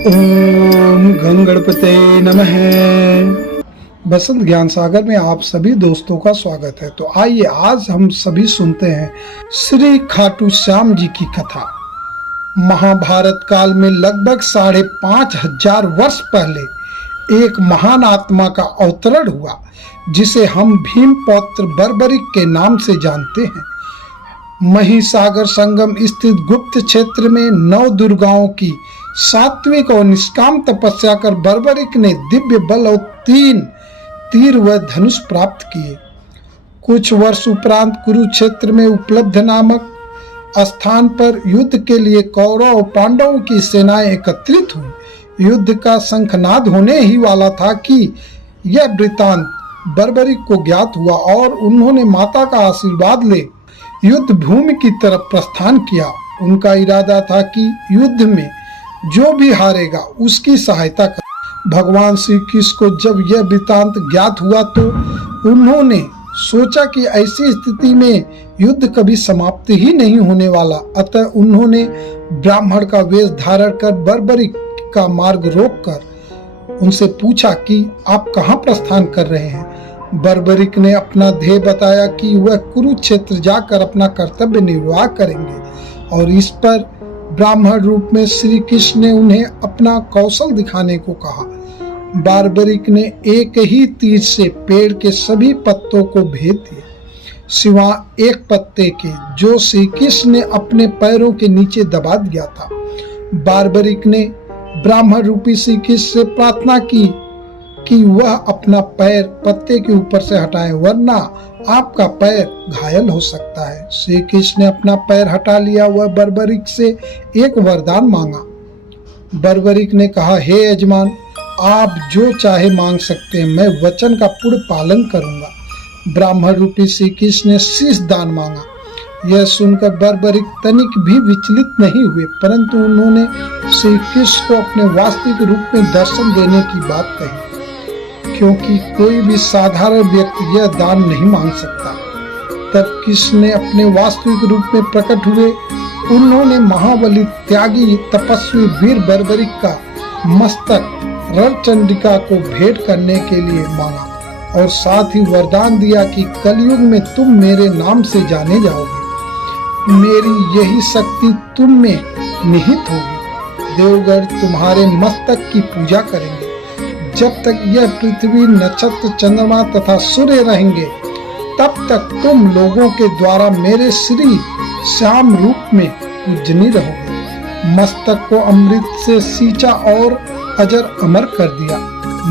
ओम गं गणपते नमः। बसंत ज्ञान सागर में आप सभी दोस्तों का स्वागत है। तो आइए आज हम सभी सुनते हैं श्री खाटू श्याम जी की कथा। महाभारत काल में लगभग 5,500 वर्ष पहले एक महान आत्मा का अवतरण हुआ, जिसे हम भीम पौत्र बर्बरिक के नाम से जानते हैं। महिसागर संगम स्थित गुप्त क्षेत्र में 9 दुर्गाओं की सात्विक और निष्काम तपस्या कर बर्बरिक ने दिव्य बल और 3 तीर व धनुष प्राप्त किए। कुछ वर्ष उपरांत कुरुक्षेत्र में उपलब्ध नामक स्थान पर युद्ध के लिए कौरव और पांडवों की सेनाएं एकत्रित हुई। युद्ध का शंखनाद होने ही वाला था कि यह वृतांत बर्बरिक को ज्ञात हुआ और उन्होंने माता का आशीर्वाद ले युद्ध भूमि की तरफ प्रस्थान किया। उनका इरादा था कि युद्ध में जो भी हारेगा उसकी सहायता कर। भगवान श्री कृष्ण को जब यह वृतांत ज्ञात हुआ तो उन्होंने सोचा कि ऐसी स्थिति में युद्ध कभी समाप्त ही नहीं होने वाला। अतः उन्होंने ब्राह्मण का वेश धारण कर बर्बरिक का मार्ग रोककर उनसे पूछा कि आप कहाँ प्रस्थान कर रहे हैं। बर्बरिक ने अपना ध्येय बताया कि वह कुरुक्षेत्र जाकर अपना कर्तव्य निर्वाह करेंगे और इस पर ब्राह्मण रूप में श्री कृष्ण ने उन्हें अपना कौशल दिखाने को कहा। बर्बरिक ने एक ही तीर से पेड़ के सभी पत्तों को भेद दिया, सिवाय एक पत्ते के जो श्री कृष्ण ने अपने पैरों के नीचे दबा दिया था। बर्बरिक ने ब्राह्मण रूपी श्री कृष्ण से प्रार्थना की कि वह अपना पैर पत्ते के ऊपर से हटाएं, वरना आपका पैर घायल हो सकता है। श्री कृष्ण ने अपना पैर हटा लिया। वह बर्बरिक से एक वरदान मांगा। बर्बरिक ने कहा, हे यजमान, आप जो चाहे मांग सकते हैं, मैं वचन का पूर्ण पालन करूंगा। ब्राह्मण रूपी श्री कृष्ण ने शीश दान मांगा। यह सुनकर बर्बरिक तनिक भी विचलित नहीं हुए, परंतु उन्होंने श्री कृष्ण को अपने वास्तविक रूप में दर्शन देने की बात कही, क्योंकि कोई भी साधारण व्यक्ति यह दान नहीं मांग सकता। तब कृष्ण ने अपने वास्तविक रूप में प्रकट हुए। उन्होंने महाबली त्यागी तपस्वी वीर बर्बरिक का मस्तक रणचंडिका को भेंट करने के लिए मांगा और साथ ही वरदान दिया कि कलयुग में तुम मेरे नाम से जाने जाओगे। मेरी यही शक्ति तुम में निहित होगी। देवगण तुम्हारे मस्तक की पूजा करेंगे। जब तक यह पृथ्वी, नक्षत्र, चंद्रमा तथा सूर्य रहेंगे, तब तक तुम लोगों के द्वारा मेरे श्री श्याम रूप में पूजनीय रहोगे। मस्तक को अमृत से सींचा और अजर अमर कर दिया।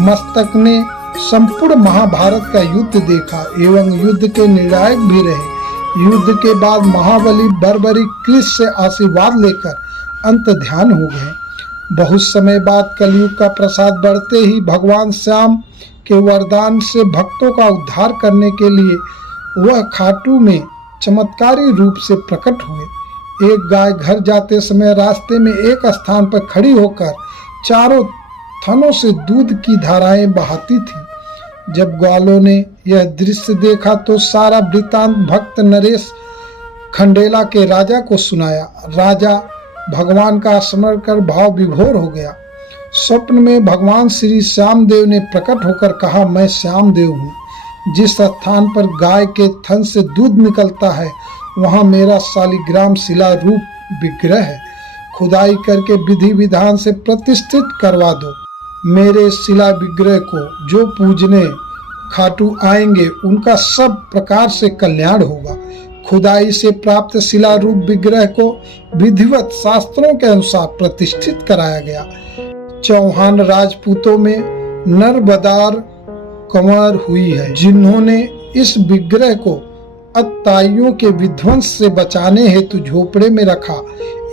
मस्तक ने संपूर्ण महाभारत का युद्ध देखा एवं युद्ध के निर्णायक भी रहे। युद्ध के बाद महाबली बर्बरिक कृष्ण से आशीर्वाद लेकर अंत ध्यान हो गए। बहुत समय बाद कलयुग का प्रसाद बढ़ते ही भगवान श्याम के वरदान से भक्तों का उद्धार करने के लिए वह खाटू में चमत्कारी रूप से प्रकट हुए। एक गाय घर जाते समय रास्ते में एक स्थान पर खड़ी होकर चारों थनों से दूध की धाराएं बहाती थी। जब ग्वालों ने यह दृश्य देखा तो सारा वृतांत भक्त नरेश खंडेला के राजा को सुनाया। राजा भगवान का स्मरण कर भाव विभोर हो गया। स्वप्न में भगवान श्री श्यामदेव ने प्रकट होकर कहा, मैं श्यामदेव हूँ। जिस स्थान पर गाय के थन से दूध निकलता है वहाँ मेरा शालिग्राम शिला रूप विग्रह है। खुदाई करके विधि विधान से प्रतिष्ठित करवा दो। मेरे शिला विग्रह को जो पूजने खाटू आएंगे उनका सब प्रकार से कल्याण होगा। खुदाई से प्राप्त शिला रूप विग्रह को विधिवत शास्त्रों के अनुसार प्रतिष्ठित कराया गया। चौहान राजपूतों में नरबदार कंवर हुई है, जिन्होंने इस विग्रह को अत्ताइयों के विध्वंस से बचाने हेतु झोपड़े में रखा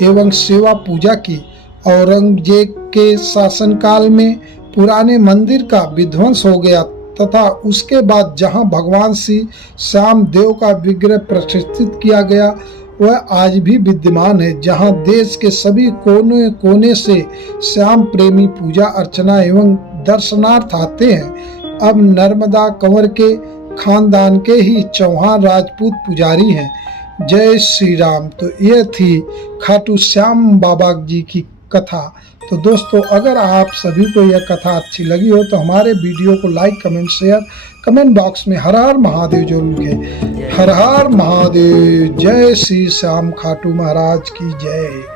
एवं सेवा पूजा की। औरंगजेब के शासनकाल में पुराने मंदिर का विध्वंस हो गया तथा उसके बाद जहां भगवान श्री श्याम देव का विग्रह प्रतिष्ठित किया गया वह आज भी विद्यमान है, जहां देश के सभी कोने कोने से श्याम प्रेमी पूजा अर्चना एवं दर्शनार्थ आते हैं। अब नर्मदा कंवर के खानदान के ही चौहान राजपूत पुजारी हैं। जय श्री राम। तो यह थी खाटू श्याम बाबा जी की कथा। तो दोस्तों अगर आप सभी को यह कथा अच्छी लगी हो तो हमारे वीडियो को like comment share comment box में हर हर महादेव जरूर लिखें। हर हर महादेव। जय श्री श्याम खाटू महाराज की जय।